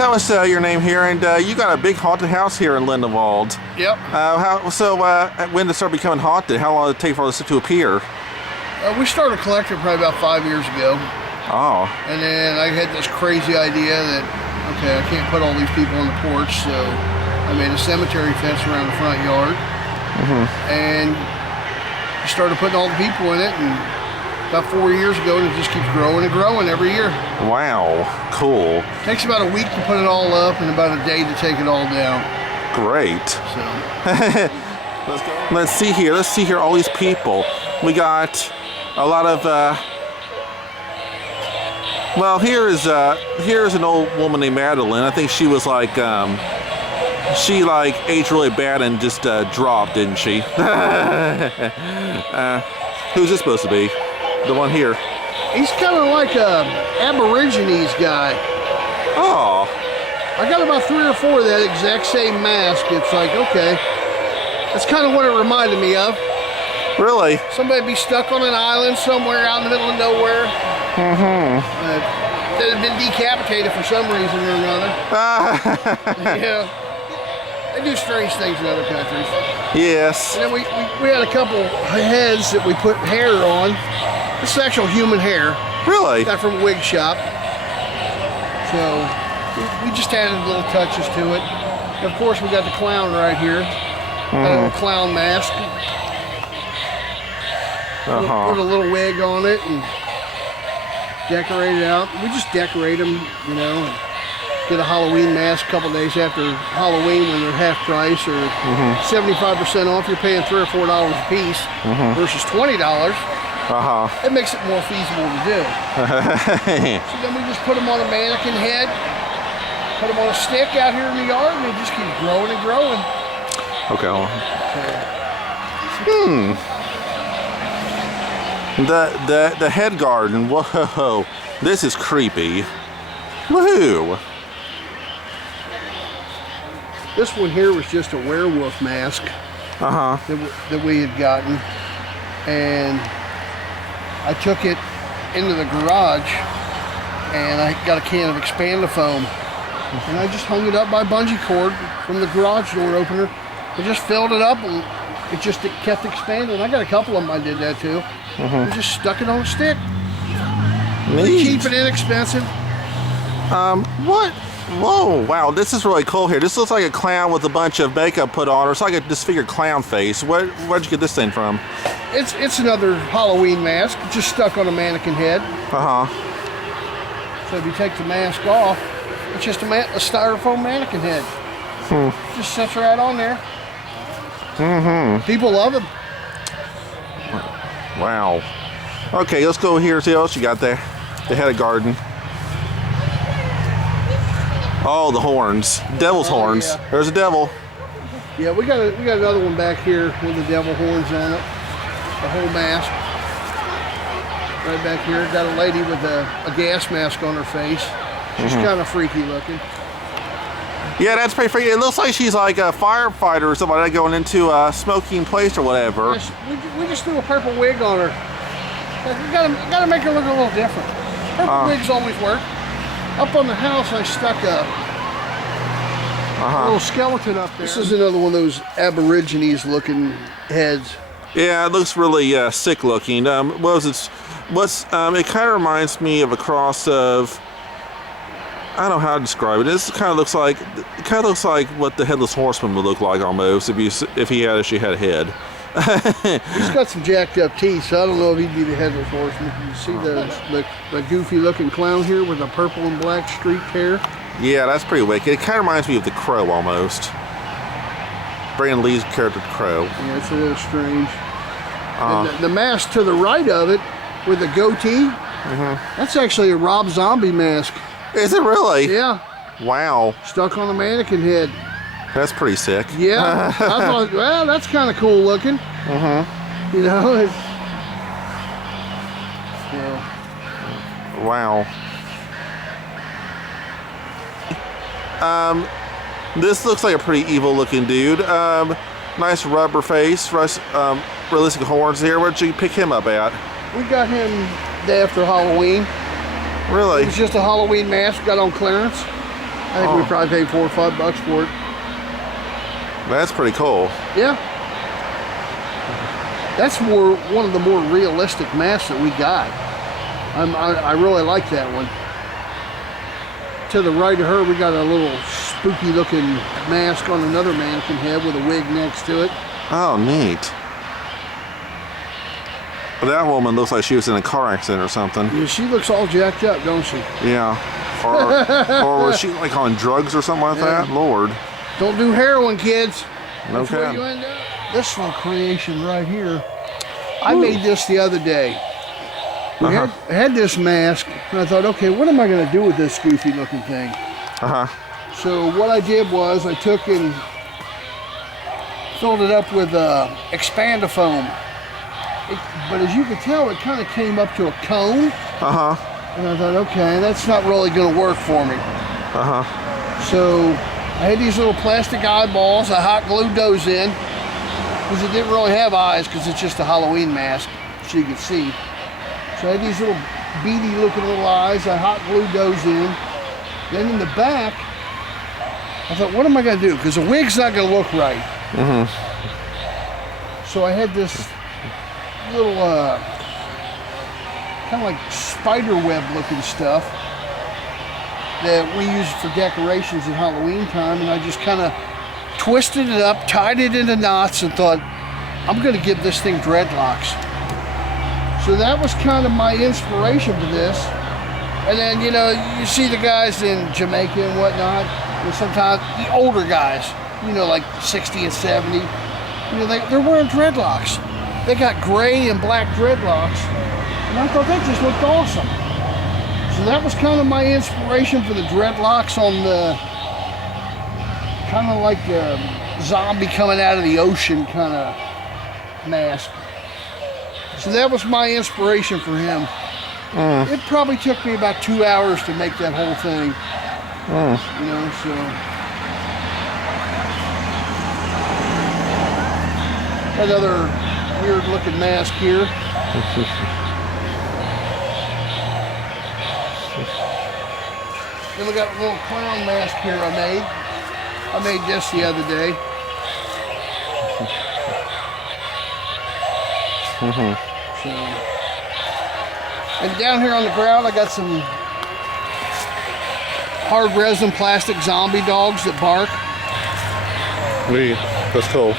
tell us your name here, and you got a big haunted house here in Lindenwald. Yep. When did it start becoming haunted? How long did it take for this to appear? We started collecting probably about 5 years ago. Oh. And then I had this crazy idea that, okay, I can't put all these people on the porch, so I made a cemetery fence around the front yard. And started putting all the people in it, and about 4 years ago, and it just keeps growing and growing every year. Wow, cool. It takes about a week to put it all up and about a day to take it all down. Great. So let's go. Let's see here. Let's see here. All these people. We got a lot of. Well, here's an old woman named Madeline. I think she was like she like aged really bad and just dropped, didn't she? Who's this supposed to be? The one here. He's kind of like a Aborigines guy. Oh. I got about 3 or 4 of that exact same mask. It's like, okay, that's kind of what it reminded me of. Really? Somebody be stuck on an island somewhere out in the middle of nowhere. That had been decapitated for some reason or another. Yeah. They do strange things in other countries. Yes. And then we had a couple heads that we put hair on. This is actual human hair. Really? Got from a wig shop. So we just added little touches to it. And of course, we got the clown right here. Got a little clown mask. Put a little wig on it and decorate it out. We just decorate them, you know. And get a Halloween mask a couple days after Halloween when they're half price or 75% off. You're paying $3 or $4 a piece versus $20. It makes it more feasible to do. So then we just put them on a mannequin head, put them on a stick out here in the yard, and they just keep growing and growing. Okay. The head garden. Whoa, this is creepy. Woohoo! This one here was just a werewolf mask that we had gotten, and I took it into the garage and I got a can of Expandafoam and I just hung it up by bungee cord from the garage door opener. I just filled it up and it kept expanding. I got a couple of them I did that too. I just stuck it on a stick. Neat. Cheap and inexpensive. What? Whoa, wow, this is really cool here. This looks like a clown with a bunch of makeup put on, or it's like a disfigured clown face. Where'd you get this thing from? It's another Halloween mask, just stuck on a mannequin head. So if you take the mask off, it's just a styrofoam mannequin head. Just sits right on there. People love them. Wow. Okay, let's go here. See what else you got there. The head of garden. Oh, the horns. Devil's horns. Yeah. There's a devil. Yeah, we got another one back here with the devil horns on it. The whole mask. Right back here. Got a lady with a gas mask on her face. She's kind of freaky looking. Yeah, that's pretty freaky. It looks like she's like a firefighter or something like that going into a smoking place or whatever. We just threw a purple wig on her. We gotta make her look a little different. Purple wigs always work. Up on the house, I stuck a little skeleton up there. This is another one of those Aborigines-looking heads. Yeah, it looks really sick looking. It kind of reminds me of a cross of, I don't know how to describe it. This kind of looks like what the headless horseman would look like almost if he actually had a head. He's got some jacked up teeth, so I don't know if he'd be the headless horseman. You see the goofy looking clown here with the purple and black streaked hair? Yeah, that's pretty wicked. It kind of reminds me of the Crow almost. Brandon Lee's character, the Crow. Yeah, it's a little strange. And the mask to the right of it with the goatee, that's actually a Rob Zombie mask. Is it really? Yeah. Wow. Stuck on a mannequin head. That's pretty sick. Yeah. I thought, well, that's kind of cool looking. You know? Wow. This looks like a pretty evil looking dude. Nice rubber face, realistic horns here. Where'd you pick him up at? We got him day after Halloween. Really? It was just a Halloween mask, got on clearance. I think we probably paid $4 or $5 for it. That's pretty cool. Yeah. That's one of the more realistic masks that we got. I really like that one. To the right of her, we got a little spooky looking mask on another mannequin head with a wig next to it. Oh, neat. That woman looks like she was in a car accident or something. Yeah, she looks all jacked up, don't she? Yeah. Or was she like on drugs or something like that? Lord. Don't do heroin, kids. No That's where cap. you end up. This little creation right here, I made this the other day. We had this mask, and I thought, okay, what am I going to do with this goofy looking thing? So what I did was I took and filled it up with expandifoam. But as you can tell, it kind of came up to a cone. And I thought, okay, that's not really going to work for me. So I had these little plastic eyeballs. I hot glued those in because it didn't really have eyes because it's just a Halloween mask, so you can see. So I had these little beady looking little eyes. I hot glued those in. Then in the back, I thought, what am I going to do? Because the wig's not going to look right. So I had this little kind of like spider web looking stuff that we use for decorations at Halloween time, and I just kind of twisted it up, tied it into knots, and thought, I'm going to give this thing dreadlocks. So that was kind of my inspiration for this. And then, you know, you see the guys in Jamaica and whatnot, and sometimes the older guys, you know, like 60 and 70, you know, they're wearing dreadlocks. They got gray and black dreadlocks, and I thought that just looked awesome. So that was kind of my inspiration for the dreadlocks on the, kind of like the zombie coming out of the ocean kind of mask. So that was my inspiration for him. It probably took me about 2 hours to make that whole thing. You know, so. Another weird looking mask here. Then we got a little clown mask here I made. I made this the other day. So, and down here on the ground I got some hard resin plastic zombie dogs that bark. That's cool.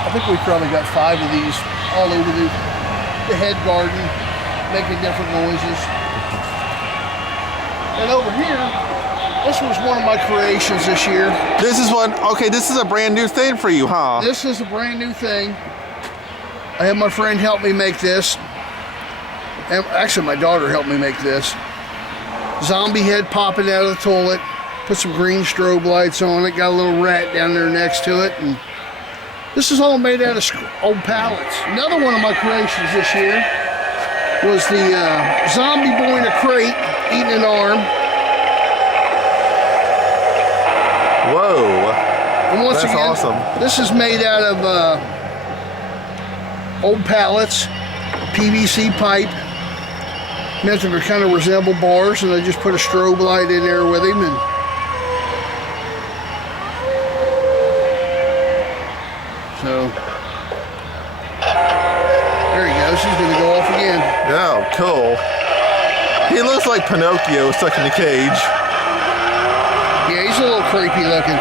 I think we probably got 5 of these all over the head garden, making different noises. And over here, this was one of my creations this year. This is one, okay, this is a brand new thing for you, huh? This is a brand new thing. I had my friend help me make this. And actually, my daughter helped me make this. Zombie head popping out of the toilet. Put some green strobe lights on it. Got a little rat down there next to it. And this is all made out of old pallets. Another one of my creations this year was the zombie boy in a crate eating an arm. Whoa. And once That's again, awesome. This is made out of old pallets, PVC pipe, meant to kind of resemble bars, and I just put a strobe light in there with him. And so there he goes. He's going to go off again. Yeah, cool. He looks like Pinocchio stuck in the cage. Yeah, he's a little creepy looking.